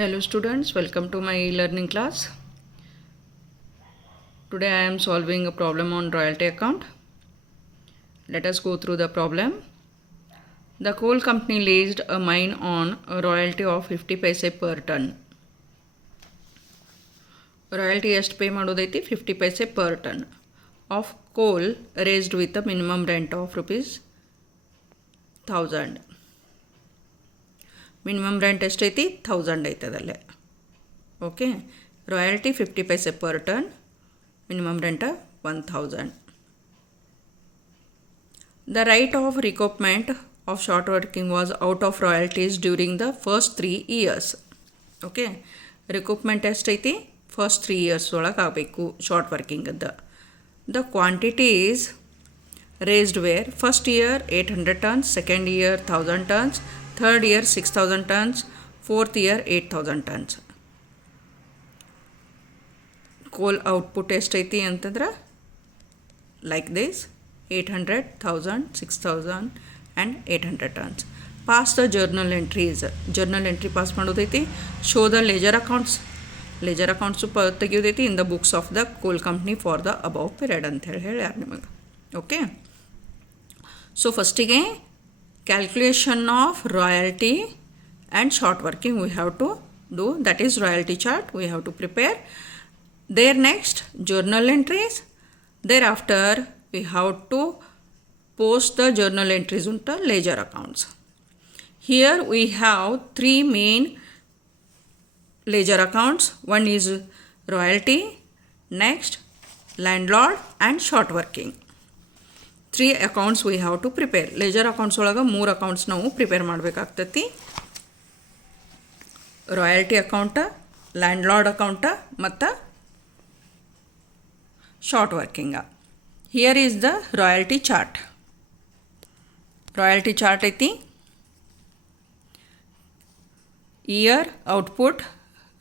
Hello students, welcome to my e-learning class. Today I am solving a problem on royalty account. Let us go through the problem. The coal company leased a mine on a royalty of 50 paise per ton. Royalty ಎಷ್ಟು ಪೇ ಮಾಡೋದೈತಿ 50 paise per ton of coal raised with a minimum rent of rupees 1000. Minimum rent ಎಷ್ಟೈತಿ 1000 ಐತದಲ್ಲೇ. Okay, royalty 50 paise per ton, minimum rent 1000. The right of recoupment of short working was out of royalties during the first 3 years. Okay, recoupment ಎಷ್ಟೈತಿ ಫಸ್ಟ್ 3 years ಒಳಗೆ ಆಗಬೇಕು ಶಾರ್ಟ್ ವರ್ಕಿಂಗದ್ದು. The quantities raised were first year 800 tons, second year 1000 tons, third year 6000 tons, fourth year 8000 tons. Coal output ಎಷ್ಟೈತಿ ಅಂತಂದ್ರೆ like this 800, 1000, 6000 and 800 tons. Pass the journal entries. Journal entry pass ಮಾಡೋದೈತಿ. Show the ledger accounts. Ledger accounts ತೆಗಿಯೋದೈತಿ in the books of the coal company for the above period ಅಂತ ಹೇಳಿ ಯಾರು ನಿಮಗೆ. Okay, so ಫಸ್ಟಿಗೆ calculation of royalty and short working we have to do, that is royalty chart we have to prepare. There next journal entries. Thereafter we have to post the journal entries into ledger accounts. Here we have 3 main ledger accounts. One is royalty, next landlord and short working. 3 accounts we have to prepare. Ledger accounts ಒಳಗೆ 3 accounts ನಾವು prepare ಮಾಡಬೇಕಾಗ್ತೈತಿ. Royalty account, landlord account ಮತ್ತು short working. Here is the royalty chart. Royalty chart ಐತಿ. Year output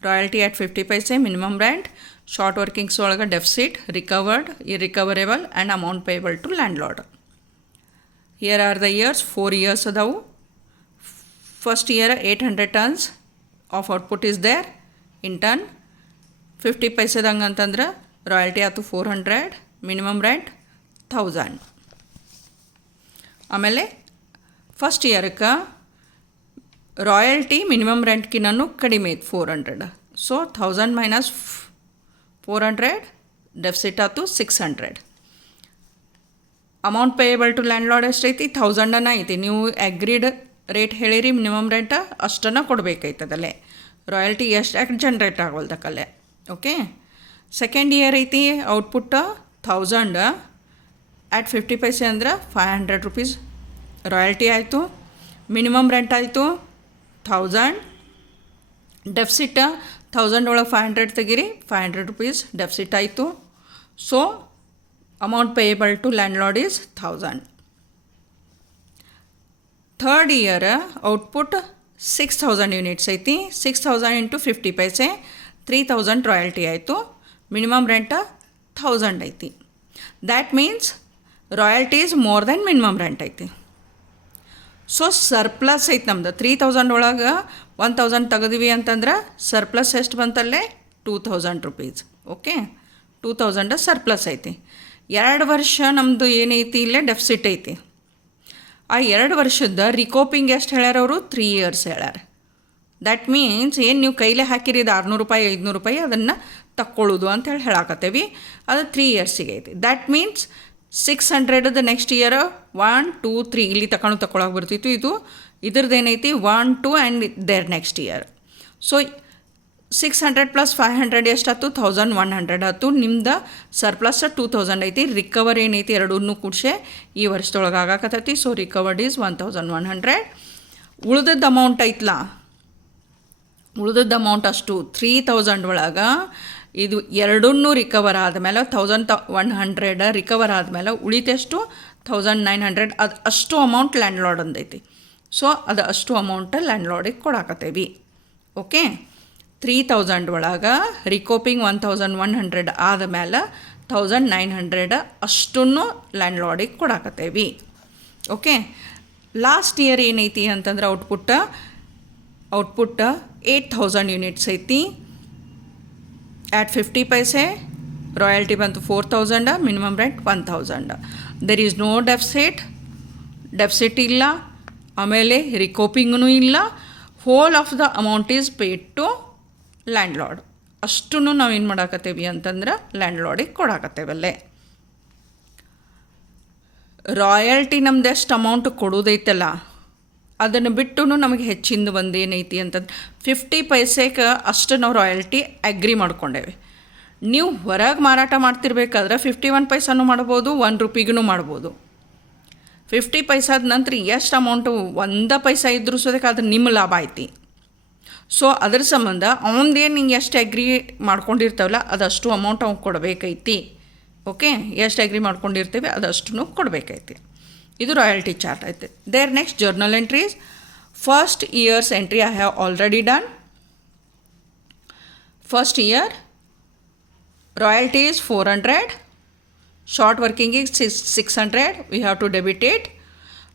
royalty at 50 paise, minimum rent, short workings ಒಳಗೆ deficit, recovered, irrecoverable and amount payable to landlord. Here are the years. 4 years ಅದಾವು. First year 800 tons of output is there in ton. 50 ಪೈಸೆದಂಗೆ ಅಂತಂದ್ರೆ royalty ಆಯ್ತು 400, minimum rent 1000. ಆಮೇಲೆ ಫಸ್ಟ್ ಇಯರ್ಗೆ royalty minimum ರೆಂಟ್ಕಿನ್ನೂ ಕಡಿಮೆ ಐತೆ 400. ಸೊ 1000 ಮೈನಸ್ 400, ಡೆಫಿಸಿಟ್ ಆಯ್ತು 600. ಅಮೌಂಟ್ ಪೇಯಬಲ್ ಟು ಲ್ಯಾಂಡ್ಲಾರ್ಡ್ ಎಷ್ಟೈತಿ 1000 ಐತಿ. ನೀವು ಅಗ್ರೀಡ್ ರೇಟ್ ಹೇಳಿರಿ ಮಿನಿಮಮ್ ರೆಂಟ್ ಅಷ್ಟನ್ನು ಕೊಡಬೇಕಾಯ್ತದಲ್ಲೇ. ರಾಯಲ್ಟಿ ಎಷ್ಟು ಯಾಕೆ ಜನ್ರೇಟ್ ಆಗೋಲ್ದಕ್ಕಲ್ಲೇ. ಓಕೆ, ಸೆಕೆಂಡ್ ಇಯರ್ ಐತಿ ಔಟ್ಪುಟ್ಟ 1000 at 50 paise ಅಂದ್ರೆ 500 rupees ರಾಯಲ್ಟಿ ಆಯಿತು. ಮಿನಿಮಮ್ ರೆಂಟ್ ಆಯಿತು 1000. ಡೆಫಿಸಿಟ್ 1000 ಒಳಗೆ 500 ತೆಗಿರಿ, 500 rupees ಡೆಫಿಸಿಟ್ ಆಯಿತು. So amount payable to landlord is 1000. Third year output 6000 units ಐತಿ. 6000 ಇಂಟು 50 paise 3000 ರಾಯಲ್ಟಿ ಆಯಿತು. ಮಿನಿಮಮ್ ರೆಂಟ್ 1000 ಐತಿ. That means royalty is more than minimum rent ಐತಿ. ಸೊ ಸರ್ಪ್ಲಸ್ ಐತೆ ನಮ್ದು. 3000 ಒಳಗೆ 1000 ತೆಗೆದಿವಿ ಅಂತಂದ್ರೆ ಸರ್ಪ್ಲಸ್ ಎಷ್ಟು ಬಂತಲ್ಲೇ 2000 rupees. ಓಕೆ, 2000 ಸರ್ಪ್ಲಸ್ ಐತಿ. 2 ವರ್ಷ ನಮ್ಮದು ಏನೈತಿ ಇಲ್ಲೇ ಡೆಫಿಸಿಟ್ ಐತಿ. ಆ 2 ವರ್ಷದ ರಿಕೋಪಿಂಗ್ ಎಷ್ಟು ಹೇಳ್ಯಾರ ಅವರು 3 years ಹೇಳ್ಯಾರ. ದ್ಯಾಟ್ ಮೀನ್ಸ್ ಏನು ನೀವು ಕೈಲೇ ಹಾಕಿರಿ ಇದು 600 ರೂಪಾಯಿ 500 ರೂಪಾಯಿ ಅದನ್ನು ತಕ್ಕೊಳ್ಳೋದು ಅಂತೇಳಿ ಹೇಳಾಕತ್ತೇವಿ. ಅದು 3 yearsಗೆ ಐತಿ. ದ್ಯಾಟ್ ಮೀನ್ಸ್ 600 ನೆಕ್ಸ್ಟ್ ಇಯರ್ 1, 2, 3 ಇಲ್ಲಿ ತಗೊಳಕ್ಕೆ ಬರ್ತಿತ್ತು. ಇದು ಇದ್ರದ್ದೇನೈತಿ 1, 2 and there next year. So 600 + 500 ಎಷ್ಟಾಯ್ತು 1100 ಆಯ್ತು. ನಿಮ್ದು ಸರ್ಪ್ಲಸ್ 2000 ಐತಿ. ರಿಕವರ್ ಏನೈತಿ ಎರಡನ್ನೂ ಕೂಡಿಸೆ ಈ ವರ್ಷದೊಳಗೆ ಆಗಾಕತ್ತೈತಿ. So recovered is 1100. ಉಳ್ದದ್ದು ಅಮೌಂಟ್ ಐತ್ಲ, ಉಳ್ದದ್ದು ಅಮೌಂಟ್ ಅಷ್ಟು 3000 ಒಳಗೆ ಇದು ಎರಡನ್ನೂ ರಿಕವರ್ ಆದಮೇಲೆ 1100 ರಿಕವರ್ ಆದಮೇಲೆ ಉಳಿತೆಷ್ಟು 1900. ಅದು ಅಷ್ಟು ಅಮೌಂಟ್ ಲ್ಯಾಂಡ್ಲಾರ್ಡ್ ಅಂದೈತಿ. ಸೊ ಅದು ಅಷ್ಟು ಅಮೌಂಟ್ ಲ್ಯಾಂಡ್ಲಾರ್ಡಿಗೆ ಕೊಡಾಕತ್ತೇವಿ. ಓಕೆ, 3000 ಒಳಗೆ ರಿಕೋಪಿಂಗ್ 1100 ಆದಮೇಲೆ 1900 ಅಷ್ಟನ್ನು ಲ್ಯಾಂಡ್ಲಾರ್ಡಿಗೆ ಕೊಡಾಕತ್ತೇವಿ. ಓಕೆ, ಲಾಸ್ಟ್ ಇಯರ್ ಏನೈತಿ ಅಂತಂದ್ರೆ ಔಟ್ಪುಟ್ಟ ಔಟ್ಪುಟ್ 8000 ಯೂನಿಟ್ಸ್ ಐತಿ. ಆ್ಯಟ್ 50 ಪೈಸೆ ರಾಯಲ್ಟಿ ಬಂತು 4000, minimum rent 1000. There is no deficit ಇಲ್ಲ, ಆಮೇಲೆ ರಿಕೋಪಿಂಗೂ ಇಲ್ಲ. Whole of the amount is paid to landlord. ಅಷ್ಟೂ ನಾವೇನು ಮಾಡಾಕತ್ತೇವಿ ಅಂತಂದ್ರೆ ಲ್ಯಾಂಡ್ ಲಾರ್ಡಿಗೆ ಕೊಡಾಕತ್ತೇವಲ್ಲೇ. ರಾಯಲ್ಟಿ ನಮ್ದು ಎಷ್ಟು ಅಮೌಂಟ್ ಕೊಡೋದೈತಲ್ಲ ಅದನ್ನು ಬಿಟ್ಟು ನಮಗೆ ಹೆಚ್ಚಿಂದು ಒಂದೇನೈತಿ ಅಂತಂದ್ರೆ 50 ಪೈಸೆಗೆ ಅಷ್ಟು ನಾವು ರಾಯಲ್ಟಿ ಅಗ್ರಿ ಮಾಡ್ಕೊಂಡೇವೆ. ನೀವು ಹೊರಗೆ ಮಾರಾಟ ಮಾಡ್ತಿರ್ಬೇಕಾದ್ರೆ 51 ಪೈಸನೂ ಮಾಡ್ಬೋದು, 1 ರೂಪಿಗೂ ಮಾಡ್ಬೋದು. 50 ಪೈಸಾದ ನಂತರ ಎಷ್ಟು ಅಮೌಂಟು 1 ಪೈಸಾ ಇದ್ರೂ ಸೋದಕ್ಕೆ ಅದು ನಿಮ್ಮ ಲಾಭ ಐತಿ. ಸೊ ಅದ್ರ ಸಂಬಂಧ ಅವನದೇನು ನೀವು ಎಷ್ಟು ಅಗ್ರಿ ಮಾಡ್ಕೊಂಡಿರ್ತಾವಲ್ಲ ಅದಷ್ಟು ಅಮೌಂಟ್ ಅವ್ನು ಕೊಡಬೇಕೈತಿ. ಓಕೆ, ಎಷ್ಟು ಅಗ್ರಿ ಮಾಡ್ಕೊಂಡಿರ್ತೀವಿ ಅದಷ್ಟು ಕೊಡಬೇಕೈತಿ. ಇದು ರಾಯಲ್ಟಿ ಚಾರ್ಟ್ ಐತೆ. There next journal entries. First year's entry I have already done. First year royalty is 400, short working is 600, we have to debit it.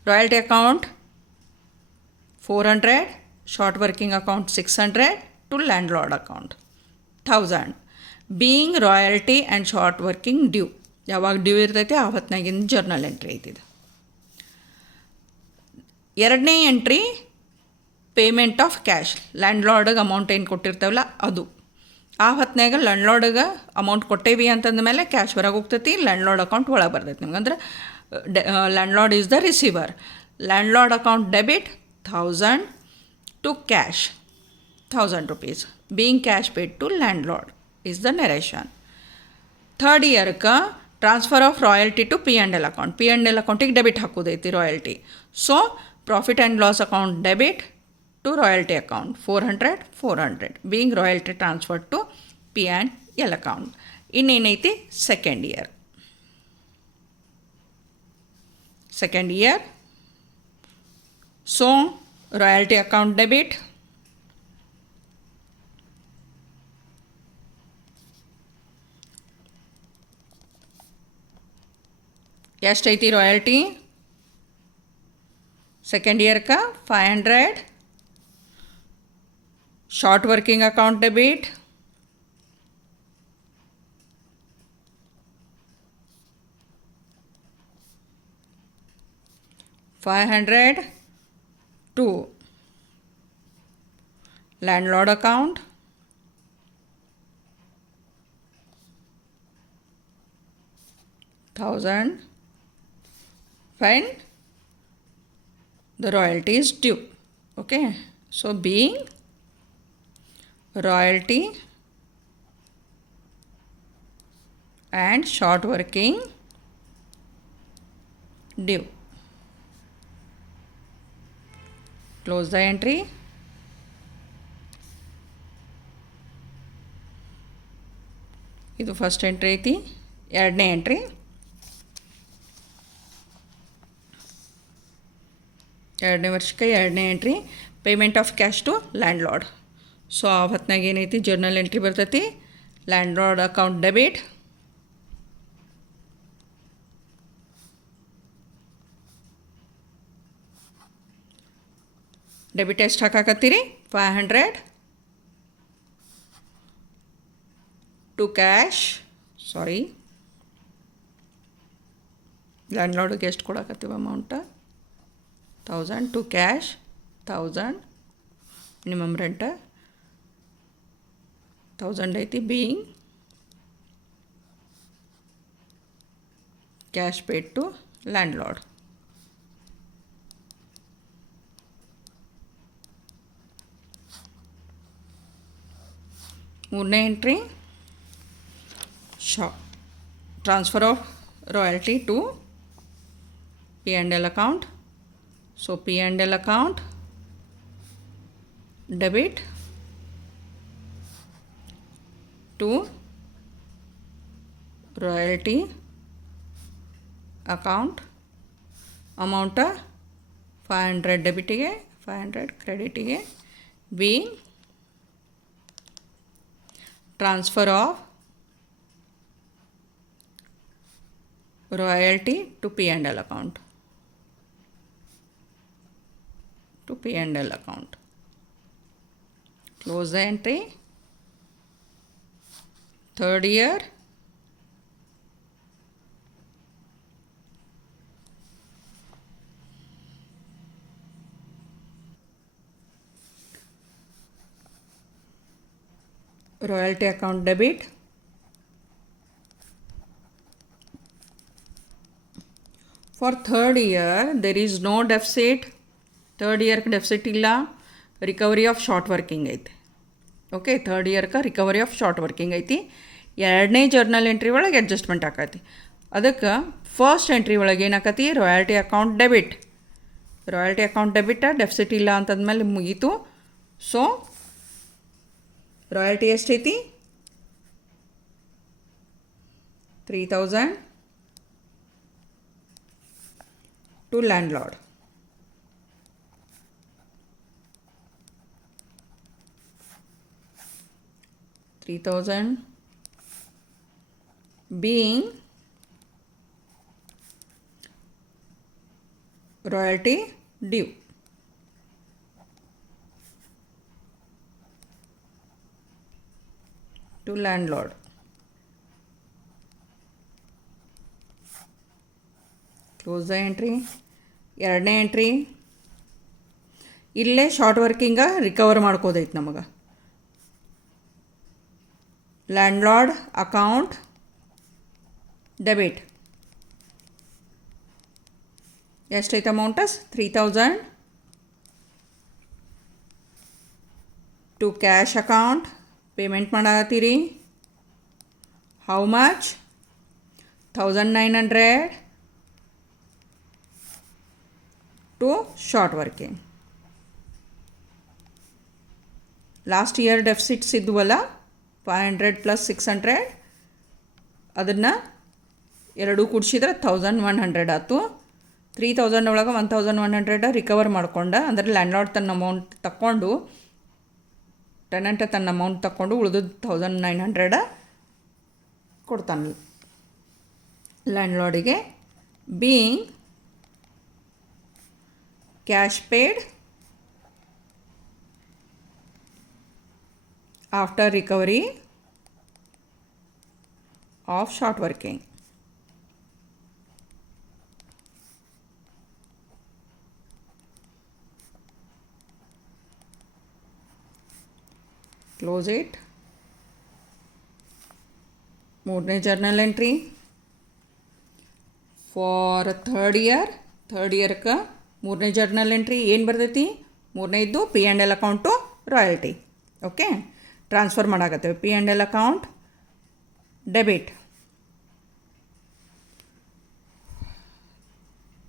Royalty account 400, short working account 600 to landlord account 1000. Being royalty and short working due, ಯಾವಾಗ due ಇರ್ತೈತೆ ಆವತ್ತಿನಾಗಿನ journal entry ಐತಿದೆ. ಎರಡನೇ entry payment of cash. ಲ್ಯಾಂಡ್ಲಾರ್ಡ್ಗೆ amount ಏನು ಕೊಟ್ಟಿರ್ತಾವಲ್ಲ ಅದು. ಆ ಹೊತ್ತಿನಾಗ ಲ್ಯಾಂಡ್ಲಾರ್ಡ್ಗೆ ಅಮೌಂಟ್ ಕೊಟ್ಟೇವಿ ಅಂತಂದ ಮೇಲೆ ಕ್ಯಾಶ್ ಹೊರಗೆ ಹೋಗ್ತೈತಿ, ಲ್ಯಾಂಡ್ಲಾರ್ಡ್ ಅಕೌಂಟ್ ಒಳಗೆ ಬರ್ತೈತಿ ನಿಮ್ಗೆ. ಅಂದ್ರೆ landlord is the receiver. Landlord account debit 1000 to cash 1000 rupees. Being cash paid to landlord is the narration. Third ಇಯರ್ಗೆ transfer of royalty to P&L account. P&L ಅಕೌಂಟಿಗೆ ಡೆಬಿಟ್ ಹಾಕೋದೈತಿ royalty. So profit and loss account debit to royalty account 400 being royalty transferred to P&L account. ಇನ್ನೇನೈತಿ second year. So royalty account debit, ಎಷ್ಟೈತಿ royalty second ಇಯರ್ಗೆ 500. Short working account debit 500 to landlord account 1000 when the royalty is due. Okay, so being royalty and short working due. Close the entry. ಇದು first entry ಐತಿ. ಎರಡನೇ entry ಎರಡನೇ ವರ್ಷಕ್ಕೆ ಎರಡನೇ entry payment of cash to landlord. So ಆ ಹೊತ್ತಿನಾಗ ಏನೈತಿ journal entry ಬರ್ತೈತಿ. ಲ್ಯಾಂಡ್ಲಾರ್ಡ್ ಅಕೌಂಟ್ ಡೆಬಿಟ್ ಎಷ್ಟು ಹಾಕಾಕತ್ತೀರಿ 500 ಟು ಕ್ಯಾಶ್. ಸಾರಿ, ಲ್ಯಾಂಡ್ಲಾರ್ಡ್ಗೆ ಎಷ್ಟು ಕೊಡಾಕತ್ತೀವಿ amount 1000 to cash 1000 minimum rent 1000 ಐತಿ. Being cash paid to landlord. ಮೂರನೇ entry transfer of royalty to P&L account. So P&L account debit to royalty account amount 500 ಡೆಬಿಟಿಗೆ 500 ಕ್ರೆಡಿಟಿಗೆ. being transfer of royalty to P&L account to P&L account. Close the entry. Third year, royalty account debit. For third year, there is no deficit. Third year deficit illa. Recovery of short working ಐತೆ. Okay, third ಇಯರ್ಗೆ recovery of short working ಐತಿ. ಎರಡನೇ journal entry ಒಳಗೆ ಅಡ್ಜಸ್ಟ್ಮೆಂಟ್ ಆಕತಿ. ಅದಕ್ಕೆ first entry ಒಳಗೆ ಏನಾಕತಿ, royalty account debit. Royalty account debit deficit ಇಲ್ಲ ಅಂತಂದ್ಮೇಲೆ ಮುಗೀತು. ಸೊ ರಾಯಲ್ಟಿ ಎಷ್ಟೈತಿ, 3000 to landlord. $3,000 being royalty due. To landlord. Close the entry. ಎರಡನೇ ಎಂಟ್ರಿ ಇಲ್ಲೇ ಶಾರ್ಟ್ ವರ್ಕಿಂಗ ರಿಕವರ್ ಮಾಡ್ಕೋದೈತೆ ನಮಗೆ. ಲ್ಯಾಂಡ್ಲಾರ್ಡ್ ಅಕೌಂಟ್ ಡೆಬಿಟ್ ಎಷ್ಟೈತೆ amounts, 3000 to cash account payment ಮಾಡತ್ತೀರಿ. How much, 1900 to short working. Last year deficits ಇದ್ವಲ್ಲ 500 + 600, ಅದನ್ನು ಎರಡೂ ಕೂಡಿಸಿದ್ರೆ 1100 ಆಯ್ತು. 3000 ಒಳಗೆ 1100 ರಿಕವರ್ ಮಾಡ್ಕೊಂಡ. ಅಂದರೆ ಲ್ಯಾಂಡ್ಲಾರ್ಡ್ ತನ್ನ ಅಮೌಂಟ್ ತಕ್ಕೊಂಡು, ಟೆನೆಂಟ್ ತನ್ನ ಅಮೌಂಟ್ ತಕ್ಕೊಂಡು ಉಳಿದು 1900 ಕೊಡ್ತಾನೆ ಲ್ಯಾಂಡ್ಲಾರ್ಡಿಗೆ. Being cash paid after recovery of short working. Close it. ಮೂರನೇ ಜರ್ನಲ್ ಎಂಟ್ರಿ ಫಾರ್ ಥರ್ಡ್ ಇಯರ್ಗೆ ಮೂರನೇ ಜರ್ನಲ್ ಎಂಟ್ರಿ ಏನು ಬರ್ತೈತಿ, ಮೂರನೇದ್ದು P&L account royalty. Okay, transfer ಮಾಡಾಕತ್ತೇವೆ. P&L account debit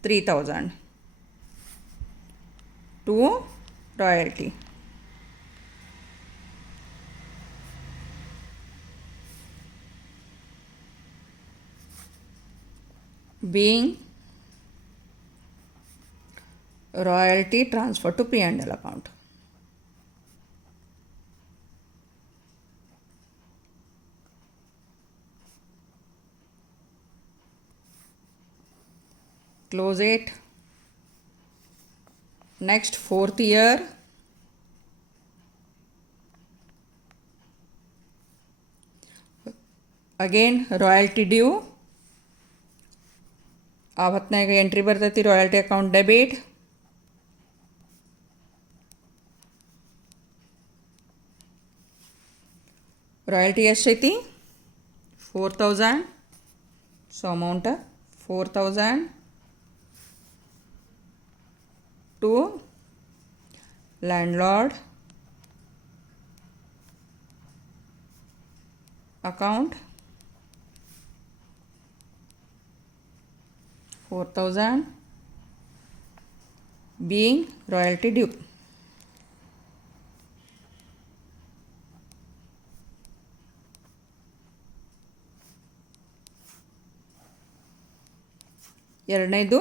3000 to royalty. being royalty transfer to P&L account. Close it. Next, fourth year. Again, royalty due. ಆವತ್ನಾಗ entry ಬರ್ತೈತಿ royalty account debit. Royalty ಎಷ್ಟೈತಿ, 4000. So amount 4000 to landlord account 4000 being royalty due. ಎರಡನೇದು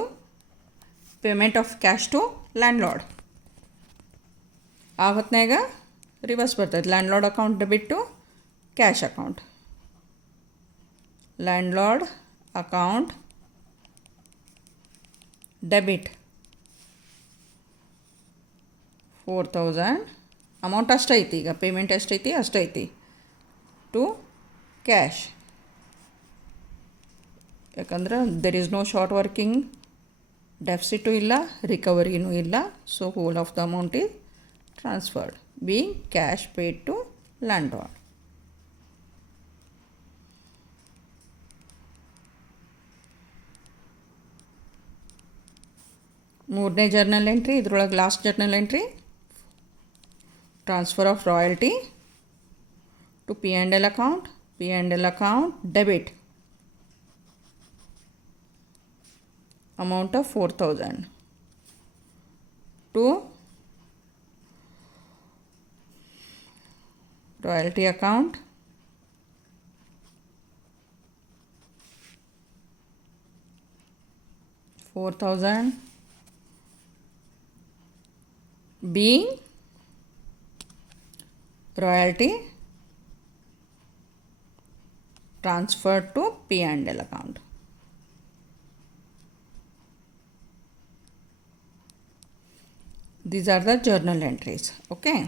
payment of cash to landlord. ಆವತ್ನಾಗ reverse ಬರ್ತೈತೆ, landlord account debit to cash account. Landlord account debit 4000 amount ಅಷ್ಟೈತಿ, ಈಗ payment ಎಷ್ಟೈತಿ ಅಷ್ಟೈತಿ ಟು ಕ್ಯಾಶ್. ಯಾಕಂದ್ರೆ there is no short working, deficit ಇಲ್ಲ, ರಿಕವರಿನೂ ಇಲ್ಲ. So whole of the amount is transferred being cash paid to landlord. ಮೂರನೇ journal entry, ಇದ್ರೊಳಗೆ last journal entry, transfer of royalty to P and L account. P and L account debit amount of 4,000 to royalty account $4,000 being royalty transferred to P&L account. These are the journal entries. Okay.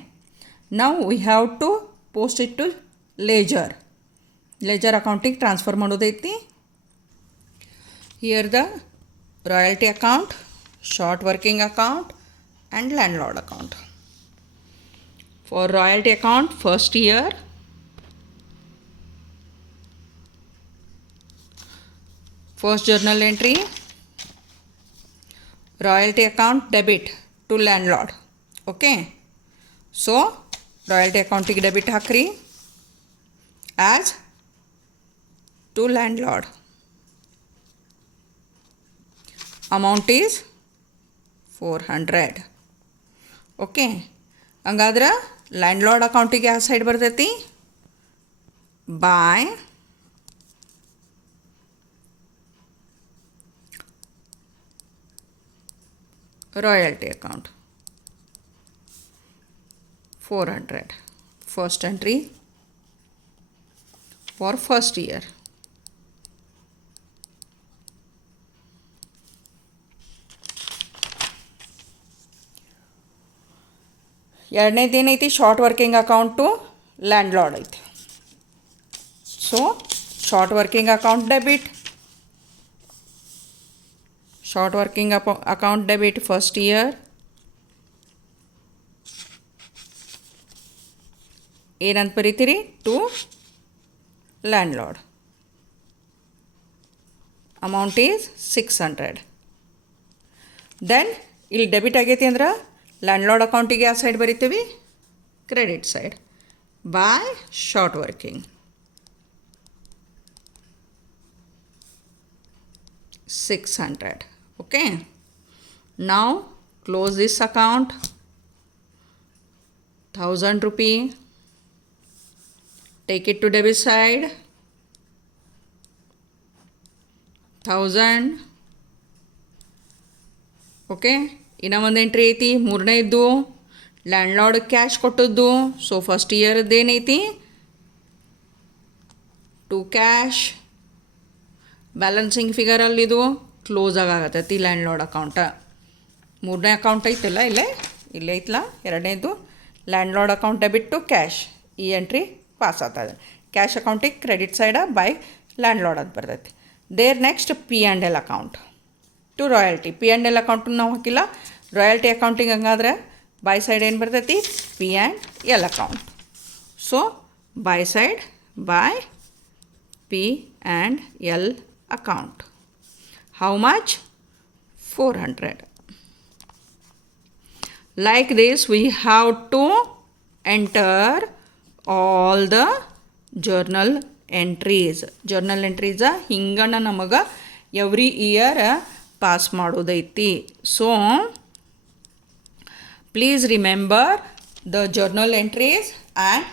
Now we have to post it to ledger. Ledger accounting transfer ಮಾಡೋದೈತಿ. Here the royalty account, short working account and landlord account. For royalty account, first year, first journal entry, royalty account debit to landlord. Okay, so royalty account ಗೆ ಡೆಬಿಟ್ ಹಾಕ್ರಿ as to landlord. Amount is 400. Okay, ಹಂಗಾದ್ರೆ ಲ್ಯಾಂಡ್ಲಾರ್ಡ್ ಅಕೌಂಟಿಗೆ ಯಾವ ಸೈಡ್ ಬರ್ತೈತಿ? By royalty account 400. First entry for first year. ಎರಡನೇದು ಏನೈತಿ? Short working account landlord ಐತಿ. So short working account debit, short working account debit first year. ಏನಂತ ಬರೀತೀರಿ? To landlord. Amount is 600. Then ಇಲ್ಲಿ ಡೆಬಿಟ್ ಆಗೈತಿ ಅಂದ್ರೆ ಲ್ಯಾಂಡ್ಲಾರ್ಡ್ ಅಕೌಂಟಿಗೆ ಯಾವ ಸೈಡ್ ಬರಿತೀವಿ? Credit side by short working. 600. Okay, now close this account. 1,000 rupee, take it to debit side. 1,000. Okay, ಇನ್ನೂ ಒಂದು ಎಂಟ್ರಿ ಐತಿ, ಮೂರನೇದು ಲ್ಯಾಂಡ್ಲಾರ್ಡ್ ಕ್ಯಾಶ್ ಕೊಟ್ಟದ್ದು. ಸೊ ಫಸ್ಟ್ ಇಯರ್ದು ಏನೈತಿ? To cash. ಬ್ಯಾಲೆನ್ಸಿಂಗ್ ಫಿಗರಲ್ಲಿದು ಕ್ಲೋಸ್ ಆಗತ್ತೈತಿ ಲ್ಯಾಂಡ್ಲಾರ್ಡ್ ಅಕೌಂಟ. ಮೂರನೇ ಅಕೌಂಟ್ ಐತಿಲ್ಲ ಇಲ್ಲೇ ಐತಲ್ಲ, ಎರಡನೇದು landlord account debit to cash. ಈ ಎಂಟ್ರಿ ಪಾಸ್ ಆಗ್ತದೆ. ಕ್ಯಾಶ್ ಅಕೌಂಟಿಗೆ ಕ್ರೆಡಿಟ್ ಸೈಡ ಬೈ ಲ್ಯಾಂಡ್ಲಾರ್ಡ್ ಅಂತ ಬರ್ತೈತಿ. There next P and L account to royalty. P and L ಅಕೌಂಟನ್ನು ನಾವು ಹಾಕಿಲ್ಲ, ರಾಯಲ್ಟಿ ಅಕೌಂಟಿಗೆ ಹಂಗಾದ್ರೆ ಬೈ ಸೈಡ್ ಏನು ಬರ್ತೈತಿ? P and L account. So by side by P and L account. How much? 400. Like this we have to enter all the journal entries. Journal entries ಹಿಂಗನ ನಮಗೆ every year pass ಮಾಡೋದೈತಿ. So please remember the journal entries and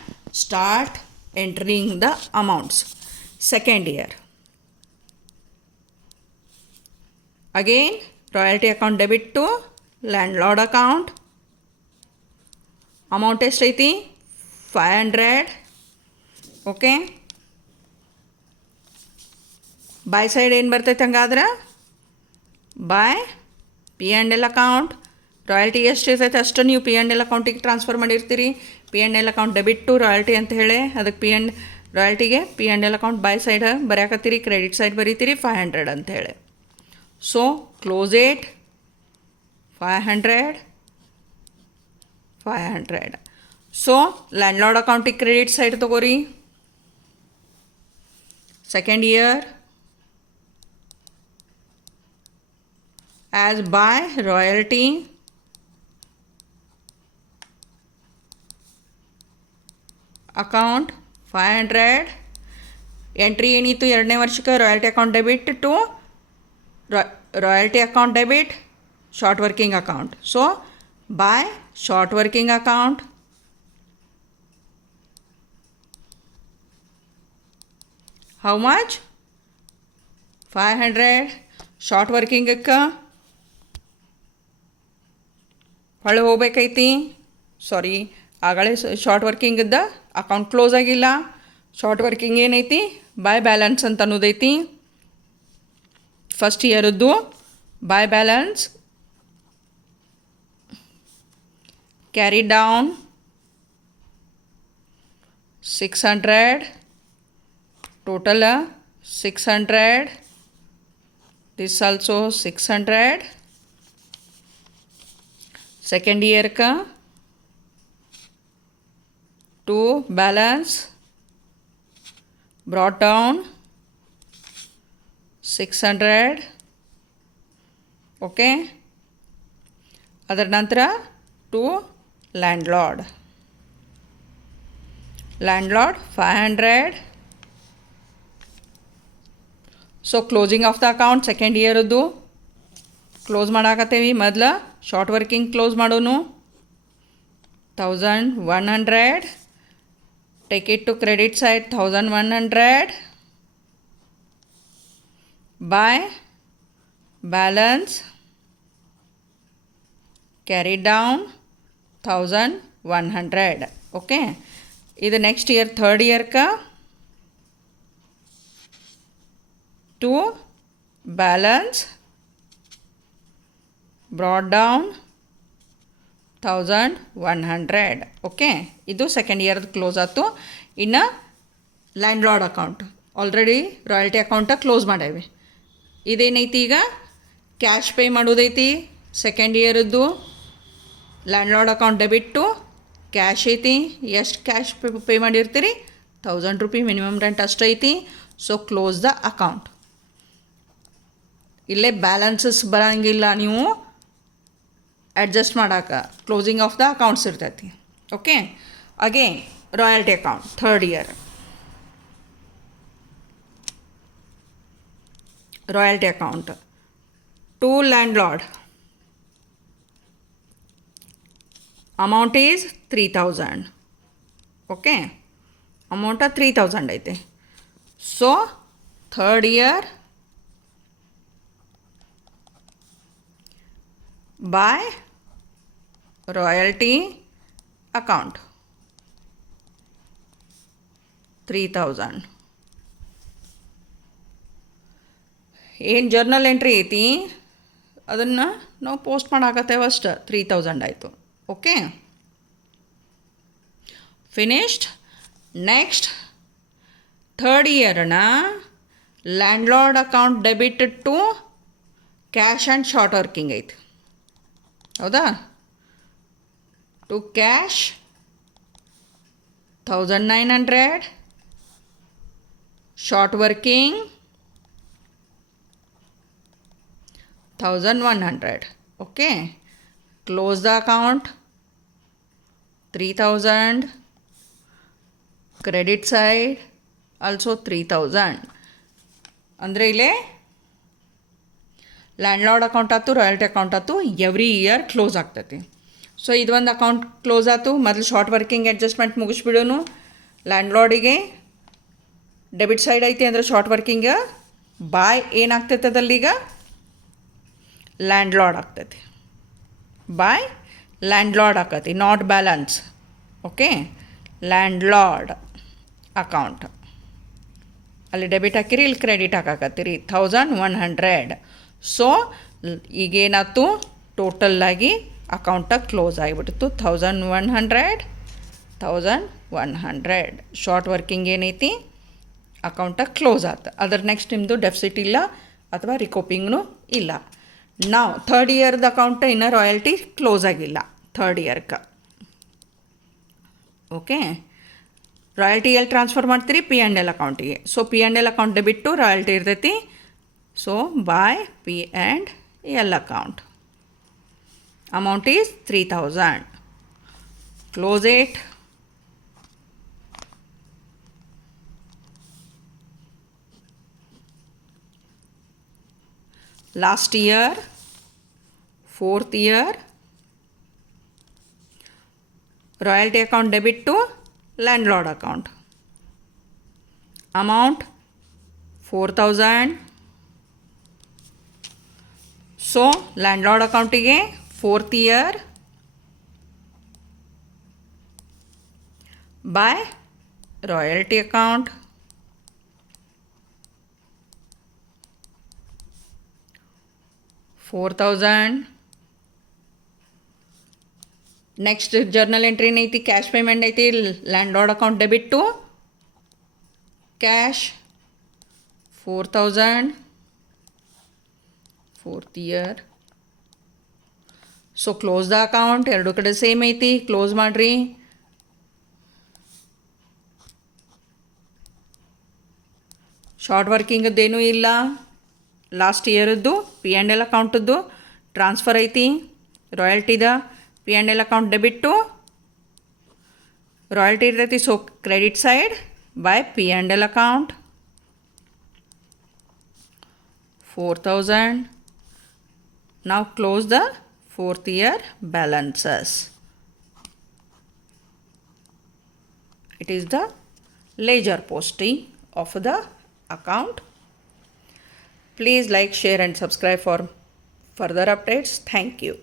start entering the amounts. Second year again royalty account debit to landlord account. amount ಎಷ್ಟೈತಿ? 500. Okay, by side ಏನು ಬರ್ತೈತೆ? ಹಂಗಾದ್ರೆ by P and L account. Royalty ಎಷ್ಟು ಇರ್ತೈತೆ ಅಷ್ಟು ನೀವು P and L ಅಕೌಂಟಿಗೆ transfer ಮಾಡಿರ್ತೀರಿ. P and L account debit to royalty ಅಂತ ಹೇಳಿ ಅದಕ್ಕೆ ರಾಯಲ್ಟಿಗೆ P and L account by side ಬರೆಯಾಕತ್ತೀರಿ, ಕ್ರೆಡಿಟ್ ಸೈಡ್ ಬರೀತೀರಿ 500 ಅಂತ ಹೇಳಿ. So close it 500. So landlord ಅಕೌಂಟಿಗೆ ಕ್ರೆಡಿಟ್ ಸೈಡ್ ತೊಗೋರಿ. Second year as by royalty account 500. Entry ಏನಿತ್ತು ಎರಡನೇ ವರ್ಷಕ್ಕೆ royalty account debit to royalty account debit short working account. So by short working account how much 500. Short ವರ್ಕಿಂಗಕ್ಕೆ ಹೊಳೆ ಹೋಗ್ಬೇಕೈತಿ. Sorry, ಆಗಲೇ short ವರ್ಕಿಂಗದ ಅಕೌಂಟ್ ಕ್ಲೋಸ್ ಆಗಿಲ್ಲ. ಶಾರ್ಟ್ ವರ್ಕಿಂಗ್ ಏನೈತಿ, ಬೈ ಬ್ಯಾಲೆನ್ಸ್ ಅಂತ ಅನ್ನೋದೈತಿ. ಫಸ್ಟ್ ಇಯರದ್ದು by balance carry down 600, total 600. this also 600. second year ka to balance brought down 600. okay, ಅದರ ನಂತರ to landlord 500. So closing of the account second ಇಯರದ್ದು ಕ್ಲೋಸ್ ಮಾಡಾಕತ್ತೇವಿ. ಮೊದಲು ಶಾರ್ಟ್ ವರ್ಕಿಂಗ್ ಕ್ಲೋಸ್ ಮಾಡೋನು 1100. Take it to credit side 1100. By balance carry down 1100. Okay, ಇದು next year third ಇಯರ್ಗೆ to balance brought down 1100. Okay, ಇದು second ಇಯರ್ದು close ಆಯ್ತು. ಇನ್ನು landlord account already royalty account close ಮಾಡೇವಿ. ಇದೇನೈತಿ, ಈಗ ಕ್ಯಾಶ್ ಪೇ ಮಾಡೋದೈತಿ. ಸೆಕೆಂಡ್ ಇಯರದ್ದು landlord account debit to cash ಐತಿ. ಎಷ್ಟು ಕ್ಯಾಶ್ ಪೇ ಮಾಡಿರ್ತೀರಿ, 1000 ರೂಪಿ ಮಿನಿಮಮ್ ರೆಂಟ್ ಅಷ್ಟು ಐತಿ. So close the account. ಇಲ್ಲೇ ಬ್ಯಾಲೆನ್ಸಸ್ ಬರೋಂಗಿಲ್ಲ, ನೀವು ಅಡ್ಜಸ್ಟ್ ಮಾಡೋಕೆ ಕ್ಲೋಸಿಂಗ್ ಆಫ್ ದ ಅಕೌಂಟ್ಸ್ ಇರ್ತೈತಿ. Okay, again royalty account third year royalty account to landlord amount is 3000. Okay, ಅಮೌಂಟ 3000 ಐತೆ. So third year by royalty account 3000. ಏನು ಜರ್ನಲ್ ಎಂಟ್ರಿ ಐತಿ ಅದನ್ನು ನಾವು ಪೋಸ್ಟ್ ಮಾಡಾಕತ್ತೇವೆ ಅಷ್ಟು. 3000 ಆಯಿತು. Okay, finished. ನೆಕ್ಸ್ಟ್ ಥರ್ಡ್ ಇಯರ್ನ landlord account debit to cash and short working ಐತಿ. ಹೌದಾ? To cash 1900, short working 1100. Okay, close the account 3000. Credit side also 3000. ಅಂದರೆ ಇಲ್ಲೇ ಲ್ಯಾಂಡ್ಲಾರ್ಡ್ ಅಕೌಂಟ್ ಆಯ್ತು, ರಾಯಲ್ಟಿ ಅಕೌಂಟ್ ಆಯ್ತು, ಎವ್ರಿ ಇಯರ್ ಕ್ಲೋಸ್ ಆಗ್ತೈತಿ. ಸೊ ಇದೊಂದು account close ಆಯ್ತು. ಮೊದಲು ಶಾರ್ಟ್ ವರ್ಕಿಂಗ್ ಅಡ್ಜಸ್ಟ್ಮೆಂಟ್ ಮುಗಿಸ್ಬಿಡೋನು. ಲ್ಯಾಂಡ್ಲಾರ್ಡಿಗೆ ಡೆಬಿಟ್ ಸೈಡ್ ಐತಿ ಅಂದರೆ ಶಾರ್ಟ್ ವರ್ಕಿಂಗ್ ಬಾಯ್ ಏನಾಗ್ತೈತೆ ಅದಲ್ಲೀಗ ಲ್ಯಾಂಡ್ಲಾರ್ಡ್ ಆಗ್ತೈತಿ. ಬಾಯ್ ಲ್ಯಾಂಡ್ಲಾರ್ಡ್ ಆಕತಿ, not balance. Okay, landlord account ಅಲ್ಲಿ ಡೆಬಿಟ್ ಹಾಕಿರಿ, ಇಲ್ಲಿ ಕ್ರೆಡಿಟ್ ಹಾಕಾಕತ್ತೀರಿ 1100. ಸೊ ಈಗೇನಾಯ್ತು, ಟೋಟಲ್ಲಾಗಿ ಅಕೌಂಟಾಗಿ ಕ್ಲೋಸ್ ಆಗಿಬಿಡ್ತು 1100, 1100 ಶಾರ್ಟ್ ವರ್ಕಿಂಗ್ ಏನೈತಿ ಅಕೌಂಟ ಕ್ಲೋಸ್ ಆಯ್ತು. ಅದ್ರ ನೆಕ್ಸ್ಟ್ ನಿಮ್ಮದು ಡೆಫಿಸಿಟ್ ಇಲ್ಲ ಅಥವಾ ರಿಕೋಪಿಂಗ್ನೂ ಇಲ್ಲ. ನಾವು ಥರ್ಡ್ ಇಯರ್ದು ಅಕೌಂಟ್ ಇನ್ನೂ ರಾಯಲ್ಟಿ ಕ್ಲೋಸ್ ಆಗಿಲ್ಲ ಥರ್ಡ್ ಇಯರ್ಗೆ. ಓಕೆ, ರಾಯಲ್ಟಿ ಎಲ್ಲಿ ಟ್ರಾನ್ಸ್ಫರ್ ಮಾಡ್ತೀರಿ? ಪಿ ಆ್ಯಂಡ್ ಎಲ್ ಅಕೌಂಟಿಗೆ. So P and L account debit royalty ಇರ್ತೈತಿ. So by P and L account amount is 3000. Close it. Last year, fourth year, royalty account debit to landlord account. Amount 4000. So landlord account ಗೆ fourth year by royalty account. $4,000. Next journal entry ಐತಿ, cash payment ಐತಿ. Landlord account debit to cash 4000 fourth year. So close the account. ಎರಡು ಕಡೆ same ಐತಿ, close ಮಾಡಿರಿ. Short ವರ್ಕಿಂಗದ್ದೇನೂ ಇಲ್ಲ. Last ಇಯರದ್ದು ಪಿ ಆ್ಯಂಡ್ ಎಲ್ ಅಕೌಂಟದ್ದು ಟ್ರಾನ್ಸ್ಫರ್ ಐತಿ. ರಾಯಲ್ಟಿದ P and L account debit royalty ಇರ್ತೈತಿ. So credit side by P and L account 4000. Now close the fourth year balances. It is the ledger posting of the account. Please like, share and subscribe for further updates. Thank you.